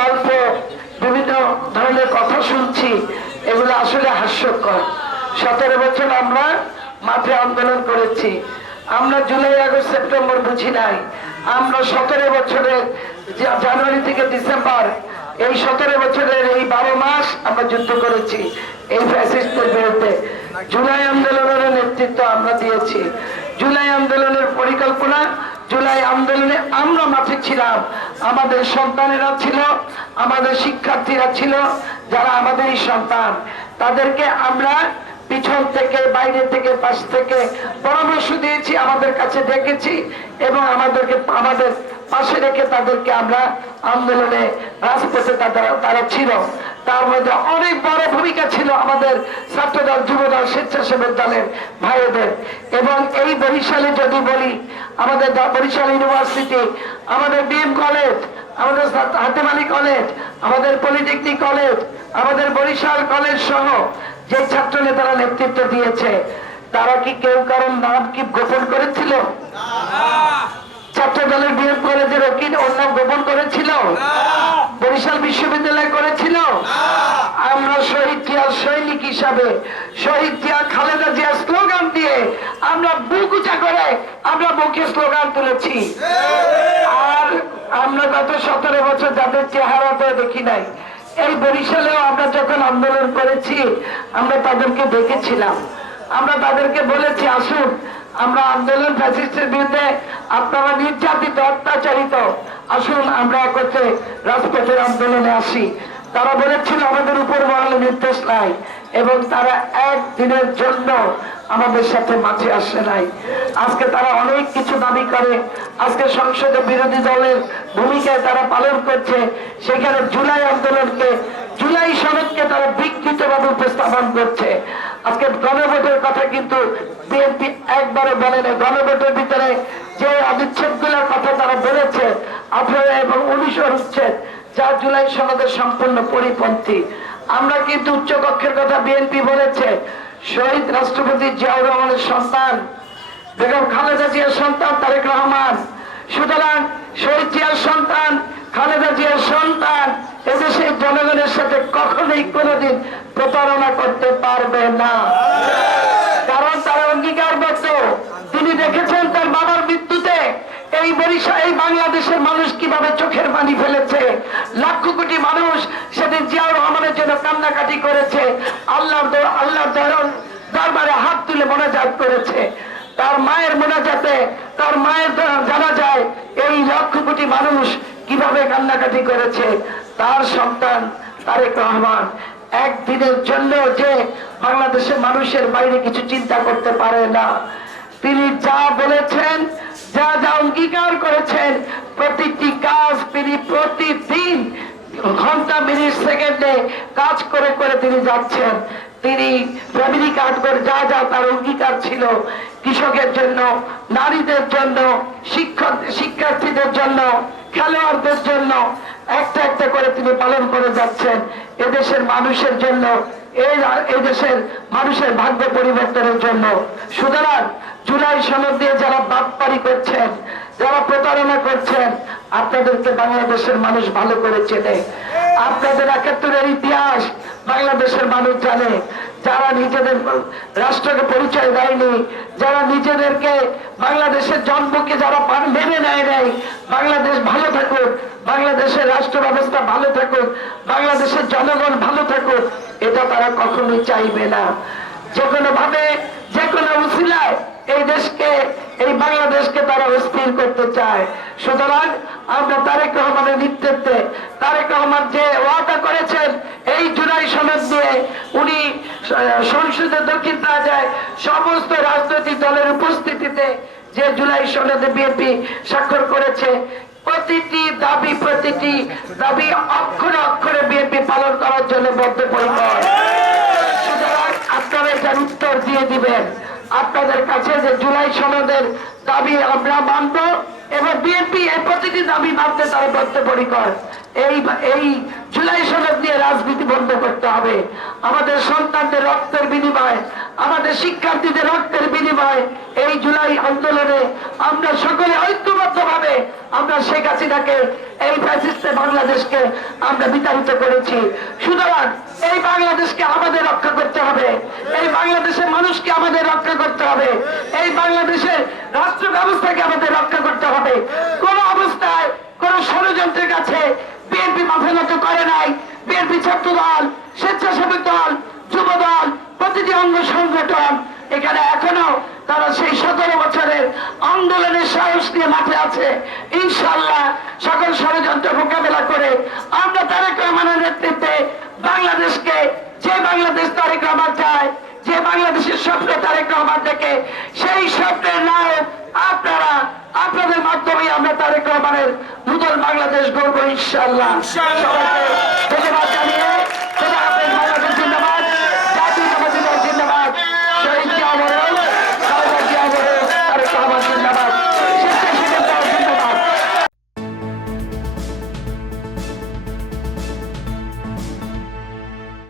গল্প বিভিন্ন ধরনের কথা শুনছি, এগুলো আসলে হাস্যকর। 17 বছর আমরা মাঠে আন্দোলন করেছি, আমরা জুলাই আগস্ট সেপ্টেম্বর বুঝি নাই। আমরা 17 বছরের জানুয়ারি থেকে ডিসেম্বর, এই 17 বছরের এই 12 মাস আমরা যুদ্ধ করেছি এই ফ্যাসিস্টদের বিরুদ্ধে। জুলাই আন্দোলনের নেতৃত্ব আমরা দিয়েছি, জুলাই আন্দোলনের পরিকল্পনা, জুলাই আন্দোলনে আমরা মাঠে ছিলাম, আমাদের সন্তানেরা ছিল, আমাদের শিক্ষার্থীরা ছিল, যারা আমাদেরই সন্তান, তাদেরকে আমরা পিছন থেকে, বাইরে থেকে, পাশ থেকে পরামর্শ দিয়েছি, আমাদের কাছে ডেকেছি এবং আমাদের পাশে রেখে তাদেরকে আমরা আন্দোলনে রাজপথে তারা ছিল। তার মধ্যে অনেক বড় ভূমিকা ছিল আমাদের ছাত্রদল, যুবদল, স্বেচ্ছাসেবক দলের ভাইদের। এবং এই বরিশালে যদি বলি, আমাদের বরিশাল ইউনিভার্সিটি, আমাদের বিএম কলেজ, আমাদের হাতেম আলী কলেজ, আমাদের পলিটেকনিক কলেজ, আমাদের বরিশাল কলেজ সহ যে ছাত্র নেতারা নেতৃত্ব দিয়েছে, তারা কি কেউ কারণ নাম কি গোপন করেছিল? ছাত্র দলের বিএম কলেজের ওর নাম গোপন করেছিল? বরিশাল বিশ্ববিদ্যালয় করেছিল? আমরা শহীদ জিয়ার সৈনিক হিসাবে, শহীদ জিয়া খালেদা জিয়ার স্লোগান দিয়ে আমরা বুক উঁচা করে আমরা মুখে স্লোগান তুলেছি। আর আমরা গত 17 বছর যাদের চেহারাতে দেখি নাই, এই বরিশালেও আমরা যখন আন্দোলন করেছি, আমরা তাদেরকে দেখেছিলাম, আমরা তাদেরকে বলেছি আসুন আমরা আন্দোলন ফ্যাসিস্টের বিরুদ্ধে, আপনারা নির্যাতিত, অত্যাচারিত, আসুন আমরা একত্রে রাজপথের আন্দোলনে আসি। তারা বলেছিল আমাদের উপর মহলে নির্দেশ নাই এবং তারা একদিনের জন্য আমাদের সাথে মাঠে আসে নাই। আজকে তারা অনেক কিছু দাবি করে, আজকে সংসদে বিরোধী দলের ভূমিকায় তারা পালন করছে, সেখানে জুলাই আন্দোলনকে, জুলাই সনদকে তারা বিকৃতভাবে উপস্থাপন করছে। আজকে গণভোটের কথা কিন্তু বিএনপি একবারে বলে না। গণভোটের ভিতরে যে অনুচ্ছেদ গুলোর কথা তারা বলেছে, 18 এবং 19 অনুচ্ছেদ, যা জুলাই সনদের সম্পূর্ণ পরিপন্থী। আমরা কিন্তু উচ্চকক্ষের কথা বিএনপি বলেছে, শহীদ রাষ্ট্রপতি জিয়াউর রহমানের সন্তান বেগম খালেদা জিয়ার সন্তান তারেক রহমান, সুতরাং শহীদ জিয়ার সন্তান, খালেদা জিয়ার সন্তান এদেশের জনগণের সাথে কখনোই কোনোদিন প্রতারণা করতে পারবে না, কারণ তারা অঙ্গীকারবদ্ধ। তিনি দেখেছেন তার বাবার মৃত্যুতে এই বরিশাল, এই বাংলাদেশের মানুষ কিভাবে চোখের পানি ফেলেছে। লাখ কোটি মানুষ সেদিন জিয়াউর রহমানের জন্য কান্নাকাটি করেছে, আল্লাহর দরবারে হাত তুলে মোনাজাত করেছে। তার মায়ের মোনাজাতে, তার মায়ের জানা যায় এই লক্ষ কোটি মানুষ কিভাবে কান্নাকাটি করেছে। তার সন্তান তারেক রহমান একদিনের জন্য যে বাংলাদেশের মানুষের বাইরে কিছু চিন্তা করতে পারে না। তিনি যা বলেছেন, যা যা অঙ্গীকার করেছেন, প্রতিটি কাজ তিনি প্রতিদিন ঘন্টা, মিনিট, সেকেন্ডে কাজ করে করে তিনি যাচ্ছেন। তিনি ফ্যামিলি কার্ড করে যা যা তার অঙ্গীকার ছিল, কৃষকের জন্য, নারীদের জন্য, শিক্ষার্থীদের জন্য, খেলোয়াড়দের জন্য একটা একটা করে তিনি পালন করে যাচ্ছেন এদেশের মানুষের জন্য, এই দেশের মানুষের ভাগ্য পরিবর্তনের জন্য। সুতরাং জুলাই সনদ দিয়ে যারা বাটপারি করছেন, যারা প্রতারণা করছেন, আপনাদেরকে বাংলাদেশের মানুষ ভালো করে চেনে। আপনাদের 71-এর ইতিহাস বাংলাদেশের মানুষ জানে যারা নিজেদের রাষ্ট্রকে পরিচয় দেয়নি, যারা নিজেদেরকে বাংলাদেশের জন্মকে যারা মেনে নেয় নাই, বাংলাদেশ ভালো থাকুক, বাংলাদেশের রাষ্ট্র ব্যবস্থা ভালো থাকুক, বাংলাদেশের জনগণ ভালো থাকুক, এটা তারা কখনোই চাইবে না। যে কোনো ভাবে, যে কোনো উসিলায় এই দেশকে, এই বাংলাদেশকে তারা অস্থির করতে চায়। সুতরাং আমরা তারেক রহমানের নেতৃত্বে, তারেক রহমান যে ওয়াদা করেছেন এই জুলাই সনদ দিয়ে উনি সংসদের দক্ষিণ প্লাজায় সমস্ত রাজনৈতিক দলের উপস্থিতিতে যে জুলাই সনদে বিএনপি স্বাক্ষর করেছে, প্রতিটি দাবি অক্ষরে অক্ষরে বিএনপি পালন করার জন্য বদ্ধপরিকর। সুতরাং আপনারা এটার উত্তর দিয়ে দিবেন আপনাদের কাছে যে জুলাই সনদের দাবি আমরা মানব এবং বিএনপি এই প্রতিটি দাবি মানতে তারা বদ্ধপরিকর। এই জুলাই সনদ নিয়ে রাজনীতি বন্ধ করতে হবে। আমাদের সন্তানদের রক্তের বিনিময়ে, আমাদের শিক্ষার্থীদের রক্তের বিনিময়ে এই জুলাই আন্দোলনে আমরা সকলে ঐক্যবদ্ধভাবে আমরা শেখ হাসিনাকে, এই ফ্যাসিস্টের বাংলাদেশকে আমরা বিতাড়িত করেছি। সুতরাং এই বাংলাদেশকে আমাদের রক্ষা করতে হবে, এই বাংলাদেশের মানুষকে আমাদের রক্ষা করতে হবে, এই বাংলাদেশের রাষ্ট্র ব্যবস্থাকে আমাদের রক্ষা করতে হবে। কোন অবস্থায় কোন ষড়যন্ত্রের কাছে বিএনপি মাথা নত করে নাই। বিএনপি ছাত্র দল, স্বেচ্ছাসেবক দল, যুব দল, প্রতিটি অঙ্গ সংগঠন এখানে এখনো তারা সেই 17 বছরের আন্দোলনের সাহস নিয়ে মাঠে আছে। ইনশাআল্লাহ সকল ষড়যন্ত্র মোকাবেলা করে আমরা তারেক রহমানের নেতৃত্বে বাংলাদেশকে, যে বাংলাদেশ তারেক রহমান চায়, যে বাংলাদেশের স্বপ্ন তারেক রহমান থেকে, সেই স্বপ্নের নায়ক আপনারা, আপনাদের মাধ্যমে আমরা তারেক রহমানের নূতন বাংলাদেশ গড়ব ইনশাআল্লাহ। সবাইকে ধন্যবাদ।